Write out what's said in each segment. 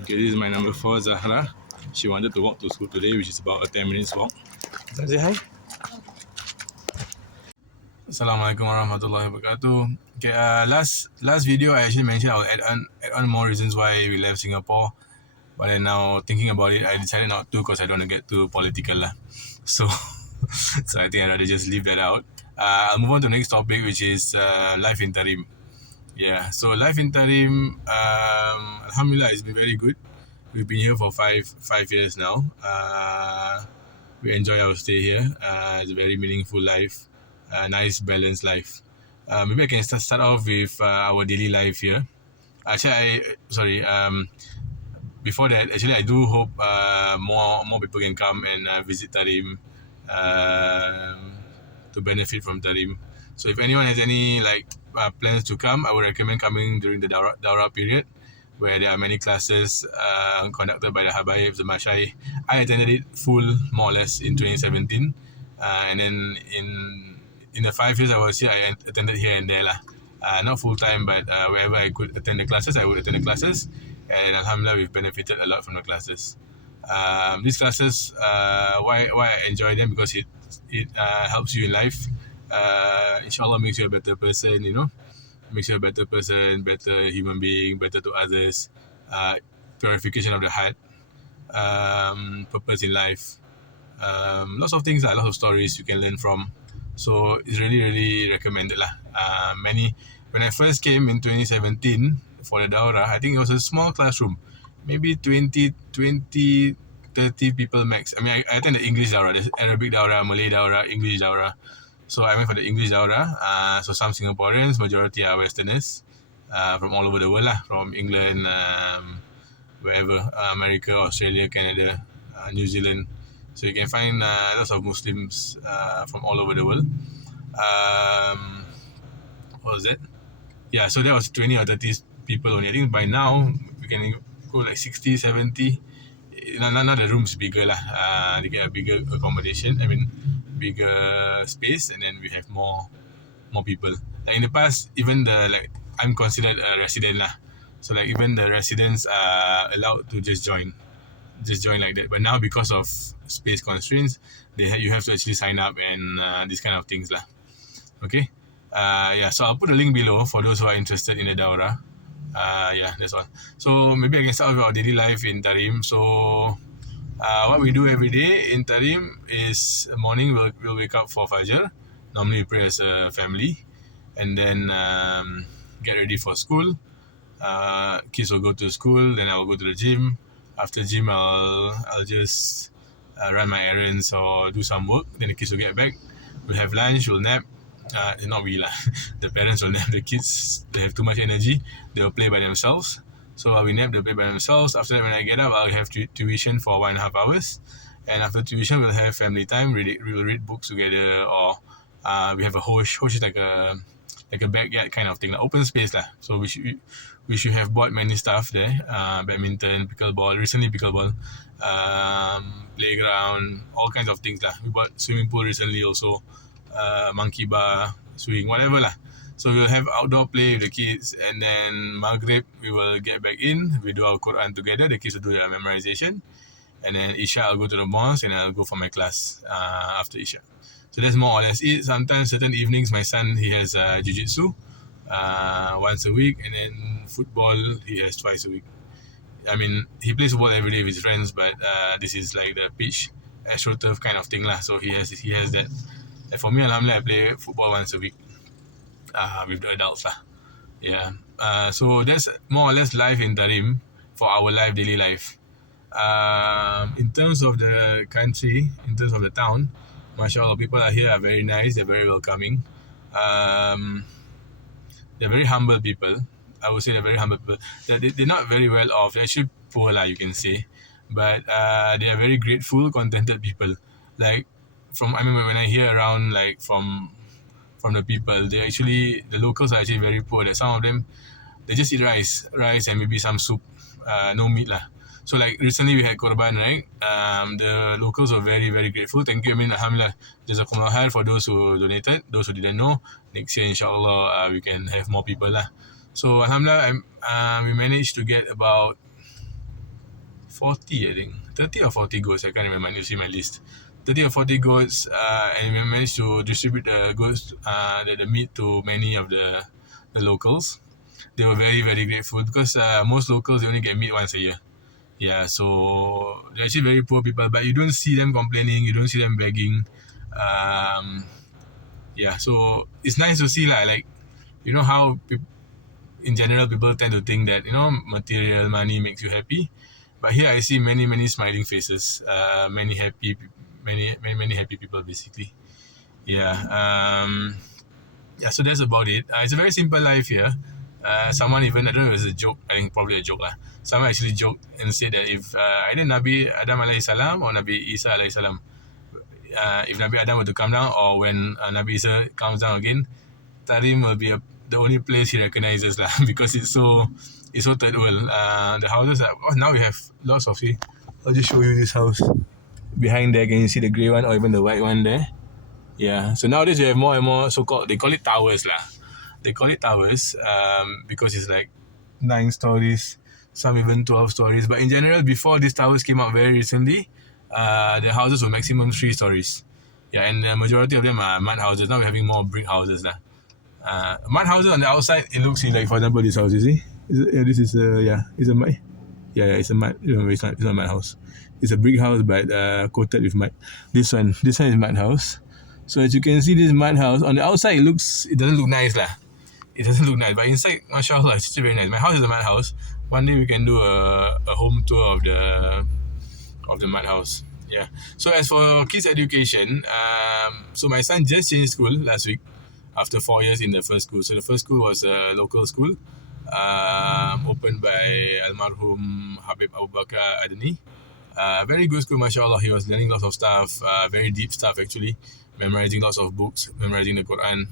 Okay, this is my number 4, Zahra. She wanted to walk to school today, which is about a 10 minutes walk. Say hi. Assalamualaikum warahmatullahi wabarakatuh. Okay, last video I actually mentioned I'll add on more reasons why we left Singapore, but then now thinking about it, I decided not to because I don't want to get too political lah. So, so I think I'd rather just leave that out. I'll move on to the next topic, which is life in Tarim. Yeah, so life in Tarim, Alhamdulillah, it's been very good. We've been here for five years now. We enjoy our stay here. It's a very meaningful life, a nice balanced life. Maybe I can start off with our daily life here. Actually, before that, actually, I do hope more people can come and visit Tarim to benefit from Tarim. So if anyone has any plans to come, I would recommend coming during the Daura period, where there are many classes conducted by the Habaib, the Mashayikh. I attended it full, more or less, in 2017. And then in the 5 years I was here, I attended here and there. Not full time, but wherever I could attend the classes, I would attend the classes. And Alhamdulillah, we've benefited a lot from the classes. These classes, why I enjoy them, because it helps you in life. Inshallah, makes you a better person, makes you a better person, better human being, better to others, purification of the heart, purpose in life, lots of things, lots of stories you can learn from. So it's really recommended lah. When I first came in 2017 for the Daura, I think it was a small classroom, maybe 20, 30 people max. I mean, I attended English Daura, there's Arabic Daura, Malay Daura, English Daura. So I went for the English Daura. So some Singaporeans, majority are Westerners from all over the world, from England, wherever, America, Australia, Canada, New Zealand. So you can find lots of Muslims from all over the world. What was that? Yeah, so that was 20 or 30 people only. I think by now we can go like 60, 70. Now the room's bigger lah. They get a bigger accommodation. I mean, bigger space, and then we have more people. Like in the past, even I'm considered a resident lah. So like even the residents are allowed to just join like that. But now because of space constraints, you have to actually sign up and these kind of things lah. Okay. So I'll put a link below for those who are interested in the Daura. That's all. So maybe I can start with our daily life in Tarim. So what we do every day in Tarim is morning we'll wake up for Fajr. Normally we pray as a family, and then get ready for school. Kids will go to school, then I'll go to the gym. After gym, I'll just run my errands or do some work. Then the kids will get back. We'll have lunch. We'll nap. Not we lah. The parents will nap. The kids, they have too much energy. They'll play by themselves. So while we nap, they'll play by themselves. After that, when I get up, I'll have tuition for 1.5 hours. And after tuition, we'll have family time. We'll read books together, or we have a hosh. Hosh is like a backyard kind of thing, like open space lah. So we should have bought many stuff there. Badminton, pickleball. Recently pickleball, playground, all kinds of things lah. We bought swimming pool recently also, monkey bar, swing, whatever lah. So we'll have outdoor play with the kids, and then Maghrib we will get back in. We do our Quran together. The kids will do their memorization, and then Isha I'll go to the mosque and I'll go for my class after Isha. So that's more or less it. Sometimes certain evenings my son, he has jiu-jitsu once a week, and then football he has twice a week. I mean, he plays football every day with his friends, but this is like the pitch astroturf kind of thing lah. So he has that. And for me, alhamdulillah, I play football once a week with the adults lah. Yeah. So that's more or less life in Tarim for our daily life. In terms of the country, in terms of the town, mashallah, people here are very nice. They're very welcoming. They're very humble people. I would say they're very humble people. They're not very well off. They're actually poor lah, you can say. But they are very grateful, contented people. Like when I hear around from the people, the locals are actually very poor. That some of them, they just eat rice and maybe some soup, no meat lah. So like recently we had Korban, right? The locals were very, very grateful. Thank you. I mean, alhamdulillah, jazakumullah khair for those who donated. Those who didn't know, next year inshallah we can have more people lah. So alhamdulillah, we managed to get about 40, I think. 30 or 40 goats, I can't remember. I need to see my list. 30 or 40 goats, and we managed to distribute the goats, the meat to many of the locals. They were very, very grateful because most locals, they only get meat once a year. Yeah, so they're actually very poor people, but you don't see them complaining, you don't see them begging. Um, yeah, so it's nice to see like how in general people tend to think that material money makes you happy, but here I see many many smiling faces, many happy people basically. Yeah, yeah. So that's about it. It's a very simple life here. Someone even, I don't know if it's a joke. I think probably a joke lah. Someone actually joked and said that if either Nabi Adam alayhi salam or Nabi Isa alayhi salam, if Nabi Adam were to come down or when Nabi Isa comes down again, Tarim will be the only place he recognizes lah because it's so third world. The houses are, now we have lots of see. I'll just show you this house. Behind there, can you see the grey one or even the white one there? Yeah. So nowadays you have more and more so-called, they call it towers lah. They call it towers because it's like 9 stories, some even 12 stories. But in general, before these towers came out very recently, the houses were maximum 3 stories. Yeah, and the majority of them are mud houses. Now we're having more brick houses lah. Mud houses on the outside, it looks like, for example, this house, you see? This is it's a mud. Yeah, it's a mud. It's not a mud house. It's a brick house, but coated with mud. This one is mud house. So as you can see, this mud house on the outside, it doesn't look nice lah. It doesn't look nice, but inside, mashallah, it's still very nice. My house is a mud house. One day we can do a home tour of the mud house. Yeah. So as for kids education, so my son just changed school last week after 4 years in the first school. So the first school was a local school, opened by Almarhum Habib Abu Bakar Adani. Very good school, mashallah. He was learning lots of stuff, very deep stuff actually, memorizing lots of books, memorizing the Quran.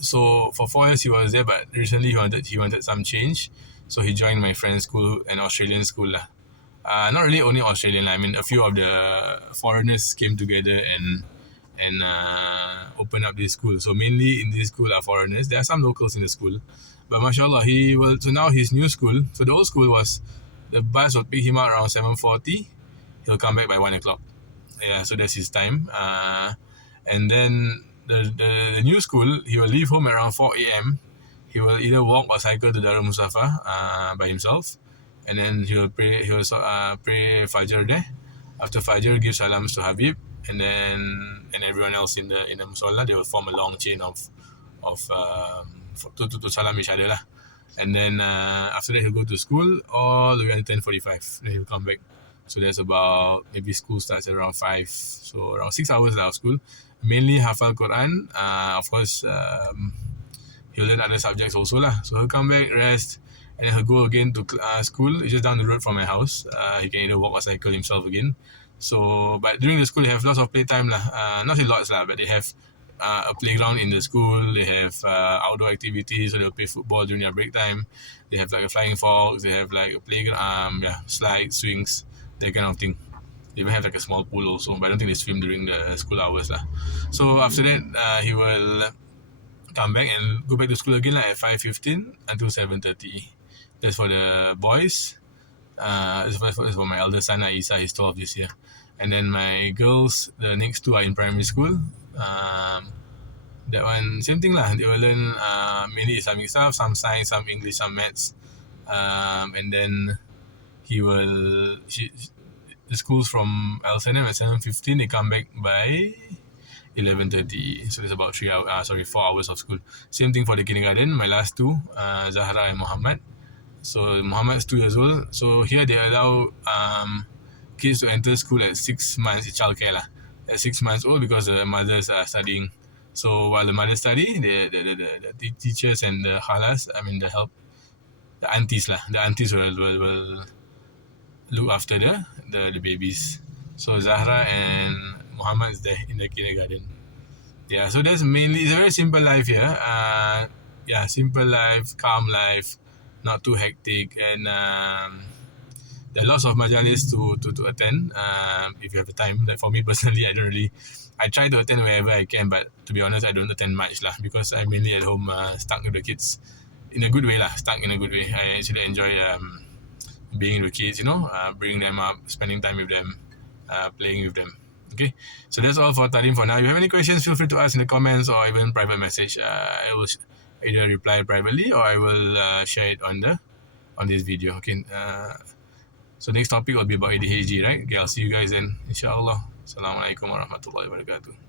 So for 4 years he was there, but recently he wanted some change, so he joined my friend's school, an Australian school lah. Not really only Australian lah. I mean, a few of the foreigners came together and opened up this school. So mainly in this school are foreigners. There are some locals in the school, but mashallah, so now his new school. So the old school was, the bus would pick him up around 7:40. He'll come back by 1 o'clock. Yeah, so that's his time. And then the new school, he will leave home around 4 a.m. He will either walk or cycle to Darul Mustafa by himself, and then he will pray Fajr there. After Fajr, give salams to Habib, and everyone else in the musalla. They will form a long chain of to salam each other lah. And then after that, he'll go to school all the way until 10:45. Then he'll come back. So that's about, maybe school starts at around 5. So around 6 hours of school. Mainly hafal Quran. Of course, he'll learn other subjects also lah. So he'll come back, rest, and then he'll go again to school. It's just down the road from my house. He can either walk or cycle himself again. So, but during the school, they have lots of playtime lah. Not say lots lah, but they have a playground in the school. They have outdoor activities, so they'll play football during their break time. They have like a flying fox. They have like a playground, slides, swings, that kind of thing. They even have like a small pool also, but I don't think they swim during the school hours lah. So after that, he will come back and go back to school again at 5:15 until 7:30. That's for the boys. That's for my eldest son, Isa. He's 12 this year. And then my girls, the next two are in primary school. That one, same thing lah. They will learn mainly Islamic stuff, some science, some English, some maths. And then the school's from Al-Sanem at 7:15. They come back by 11:30. So there's about 4 hours of school. Same thing for the kindergarten. My last two, Zahra and Muhammad. So Muhammad's 2 years old. So here they allow kids to enter school at 6 months. It's childcare lah. At 6 months old, because the mothers are studying. So while the mothers study, the teachers and the khalas, I mean the aunties lah. The aunties will look after the babies. So Zahra and Muhammad is there in the kindergarten. Yeah, so that's mainly, it's a very simple life here. Simple life, calm life, not too hectic, and there are lots of majalis to attend if you have the time. Like for me personally, I try to attend wherever I can, but to be honest, I don't attend much lah, because I'm mainly at home stuck with the kids in a good way lah. Stuck in a good way. I actually enjoy being with kids, bringing them up, spending time with them, playing with them. Okay, so that's all for Tarim for now. If you have any questions, feel free to ask in the comments or even private message. I will either reply privately or I will share it on this video. Okay, so next topic will be about ADHD, right? Okay, I'll see you guys then, inshallah. Assalamualaikum warahmatullahi wabarakatuh.